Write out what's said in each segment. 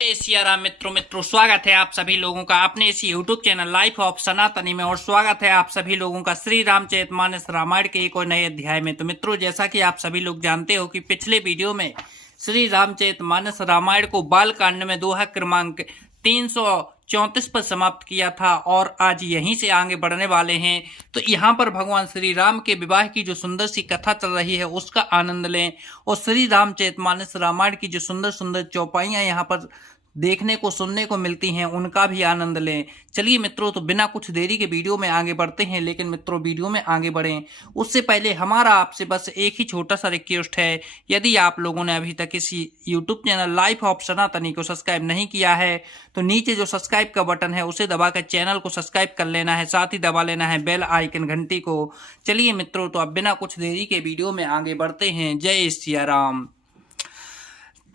सियाराम मित्रों स्वागत है आप सभी लोगों का अपने इस YouTube चैनल लाइफ ऑफ सनातनी में। और स्वागत है आप सभी लोगों का श्री रामचरितमानस रामायण के एक और नए अध्याय में। तो मित्रों, जैसा कि आप सभी लोग जानते हो कि पिछले वीडियो में श्री रामचरितमानस रामायण को बाल कांड में दोहा क्रमांक 334 पर समाप्त किया था और आज यहीं से आगे बढ़ने वाले हैं। तो यहाँ पर भगवान श्री राम के विवाह की जो सुंदर सी कथा चल रही है उसका आनंद लें और श्री रामचरितमानस रामायण की जो सुंदर सुंदर चौपाइयाँ यहाँ पर देखने को सुनने को मिलती हैं उनका भी आनंद लें। चलिए मित्रों, तो बिना कुछ देरी के वीडियो में आगे बढ़ते हैं। लेकिन मित्रों, वीडियो में आगे बढ़ें उससे पहले हमारा आपसे बस एक ही छोटा सा रिक्वेस्ट है। यदि आप लोगों ने अभी तक इस यूट्यूब चैनल लाइफ ऑफ सनातनी को सब्सक्राइब नहीं किया है तो नीचे जो सब्सक्राइब का बटन है उसे दबाकर चैनल को सब्सक्राइब कर लेना है, साथ ही दबा लेना है बेल आइकन घंटी को। चलिए मित्रों, तो अब बिना कुछ देरी के वीडियो में आगे बढ़ते हैं। जय सिया राम।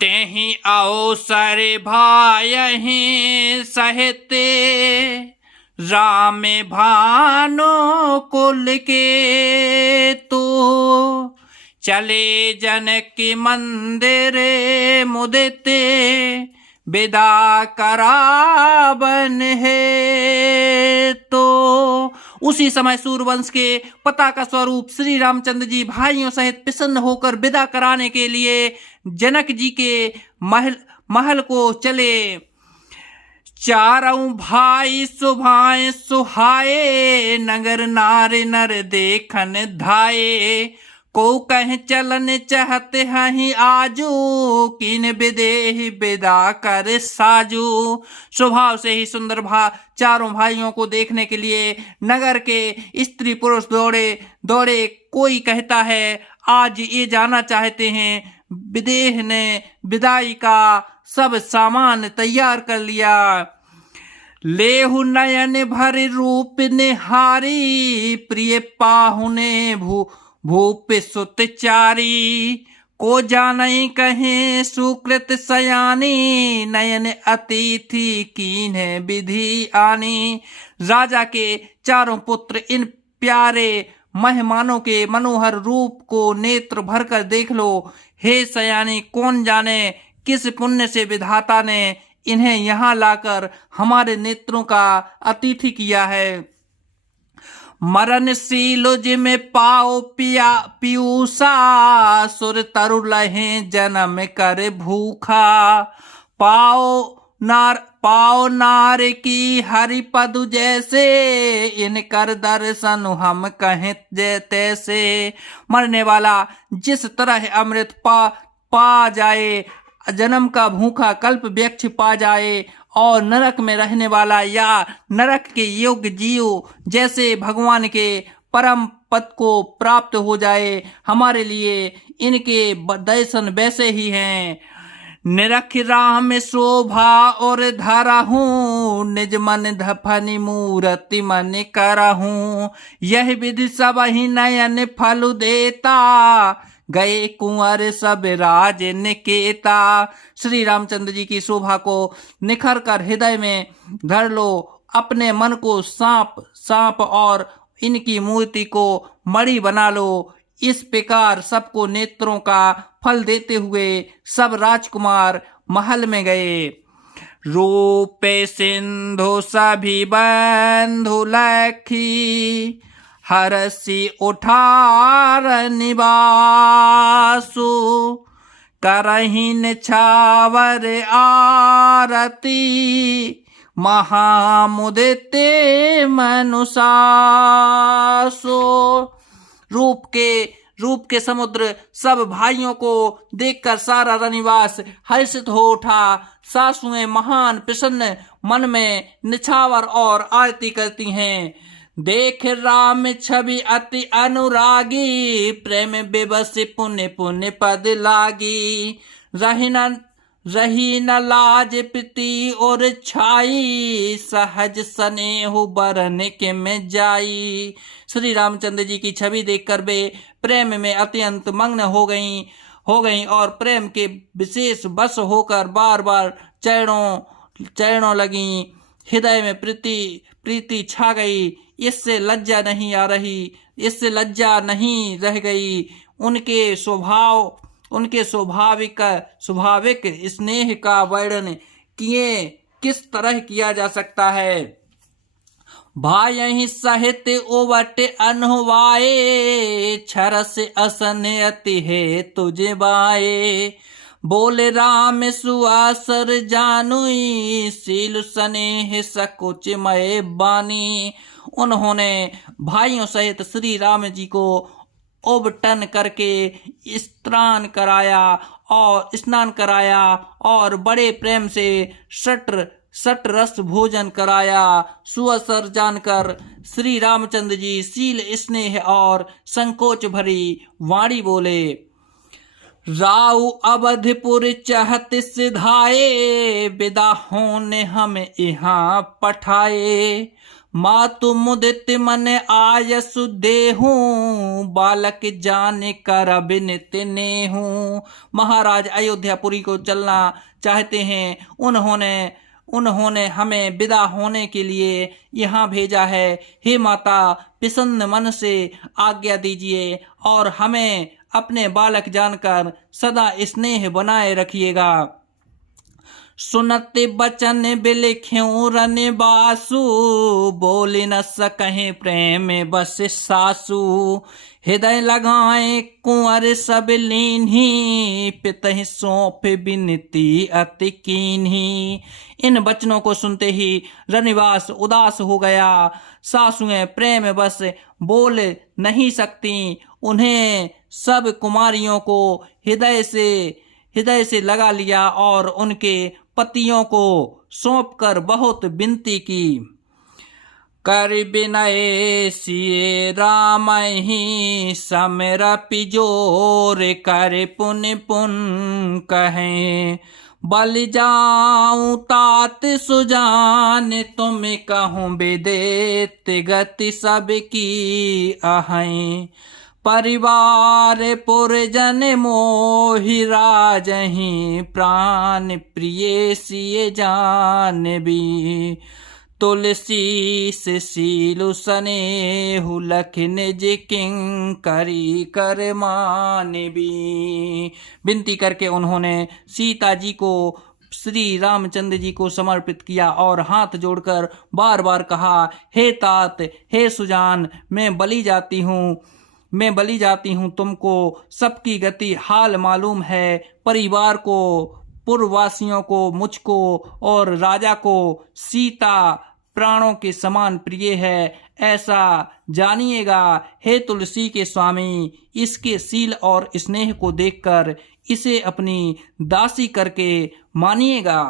तेहि अवसर भायहि सहिते राम भानु कुल के तो चले जनक मंदिर मुदिते विदा करावन है। तो उसी समय सूर्यवंश के पताका स्वरूप श्री रामचंद्र जी भाइयों सहित प्रसन्न होकर विदा कराने के लिए जनक जी के महल को चले। चारों भाई सुभाए सुहाए नगर नार नर देखन धाये को कह चलन चाहते हैं आजू किन विदेह विदा कर साजू। स्वभाव से ही सुंदर चारों भाइयों को देखने के लिए नगर के स्त्री पुरुष दौड़े दौड़े। कोई कहता है आज ये जाना चाहते हैं। विदेह ने विदाई का सब सामान तैयार कर लिया। लेहु नयन भर रूप निहारी प्रिय पाहुने भूप सुत चारी को जानई कहे सुकृत सयानी नयन अतिथि कीन विधि आनी। राजा के चारों पुत्र इन प्यारे मेहमानों के मनोहर रूप को नेत्र भरकर देख लो। हे सयानी, कौन जाने किस पुण्य से विधाता ने इन्हें यहाँ लाकर हमारे नेत्रों का अतिथि किया है। मरणशील जिमें पाओ पिया पीयूषा सुर तरु लहे जन्म कर भूखा पाओ नार की हरिपदु जैसे इनकर दर्शन हम कहें तैसे। मरने वाला जिस तरह अमृत पा जाए, जन्म का भूखा कल्प वृक्ष पा जाए और नरक में रहने वाला या नरक के योग्य जीव जैसे भगवान के परम पद को प्राप्त हो जाए, हमारे लिए इनके दर्शन वैसे ही हैं। निरख राम शोभा और धरा हूँ निज मन धफनी मूर्ति मन करा हूँ। यह विधि सब ही नयन फल देता गए कुंवर सब राज निकेता। श्री रामचंद्र जी की शोभा को निखर कर हृदय में धर लो। अपने मन को सांप और इनकी मूर्ति को मणि बना लो। इस प्रकार सबको नेत्रों का फल देते हुए सब राजकुमार महल में गए। रूपे सिंधु सभी बंधु लखी हरसी उठार निवासु करहिन छावर आरती महामुदिते मनुषासो। रूप के समुद्र सब भाइयों को देखकर सारा रनिवास हर्षित हो उठा। सासुएं महान प्रसन्न मन में निछावर और आरती करती हैं। देख राम छवि अति अनुरागी प्रेम बेबस पुण्य पुण्य पद लागी। रही न लाज प्रीति और छाई गज स्नेहु बरन के में जाई। श्री रामचंद्र जी की छवि देखकर वे प्रेम में अत्यंत मग्न हो गईं और प्रेम के विशेष बस होकर बार बार चरणों लगीं। हृदय में प्रीति छा गई। इससे लज्जा इससे लज्जा नहीं रह गई। उनके स्वाभाविक स्नेह का वर्णन किए किस तरह किया जा सकता है। भाई सहित ओवट अनहुवाए, छरस असन अति है तुझे बाए। बोले राम सुआसर जानुई, सील स्नेह सकुच मय बानी। उन्होंने भाइयों सहित श्री राम जी को ओबटन करके स्नान कराया और बड़े प्रेम से सट रस भोजन कराया। सुअसर जानकर श्री रामचंद्र जी सील स्नेह और संकोच भरी वाणी बोले, राउ अवधपुर चहत सिधाए, विदा होने हम यहाँ पठाए। मातु मुदित मन आयसु देहूं, बालक जाने कर बिनित नेहूं। महाराज अयोध्यापुरी को चलना चाहते हैं। उन्होंने हमें विदा होने के लिए यहाँ भेजा है। हे माता, प्रसन्न मन से आज्ञा दीजिए और हमें अपने बालक जानकर सदा स्नेह बनाए रखिएगा। सुनत बचन बिलख्यों रन बासु, बोल न सकहे प्रेम बस सासु। हृदय लगाए कुंवर सब लीन्ही, पितहि सौंप बिनती अति कीन्ही। इन वचनों को सुनते ही रनिवास उदास हो गया। सासुएं प्रेम बस बोल नहीं सकती। उन्हें सब कुमारियों को हृदय से लगा लिया और उनके पतियों को सौंपकर बहुत विनती की। कर बिनय सिए राम ही, समरपि जोर कर पुन कहें। बल जाऊं तात सुजान, तुम कहूँ विदित गति सबकी अहै। परिवार पुरजन मोहि राजहि, प्राण प्रिय सिय जानबी। तुलसी से सीलु स्नेहु, लख निज किंकरी कर मानबी। विनती करके उन्होंने सीता जी को श्री रामचंद्र जी को समर्पित किया और हाथ जोड़कर बार बार कहा, हे तात, हे सुजान, मैं बलि जाती हूँ। तुमको सबकी गति हाल मालूम है। परिवार को, पूर्ववासियों को, मुझको और राजा को सीता प्राणों के समान प्रिय है, ऐसा जानिएगा। हे तुलसी के स्वामी, इसके सील और स्नेह को देखकर इसे अपनी दासी करके मानिएगा।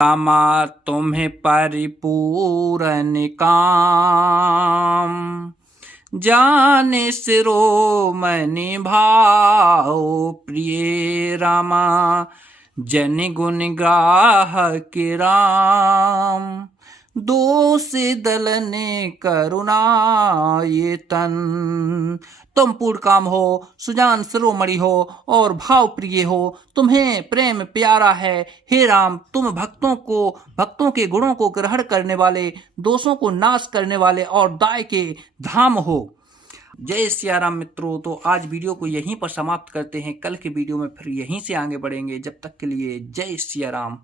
रामा तुम्हें परिपूर्ण काम, जाने शिरोमणि भाव। प्रिय रामा जन गुण ग्राहक राम, दोष दलने करुणा ये तन। तुम पूर्ण काम हो, सुजान शिरोमणि हो और भाव प्रिय हो। तुम्हें प्रेम प्यारा है। हे राम, तुम भक्तों के गुणों को ग्रहण करने वाले, दोषों को नाश करने वाले और दाय के धाम हो। जय सिया राम मित्रों। तो आज वीडियो को यहीं पर समाप्त करते हैं। कल के वीडियो में फिर यहीं से आगे बढ़ेंगे। जब तक के लिए जय सिया राम।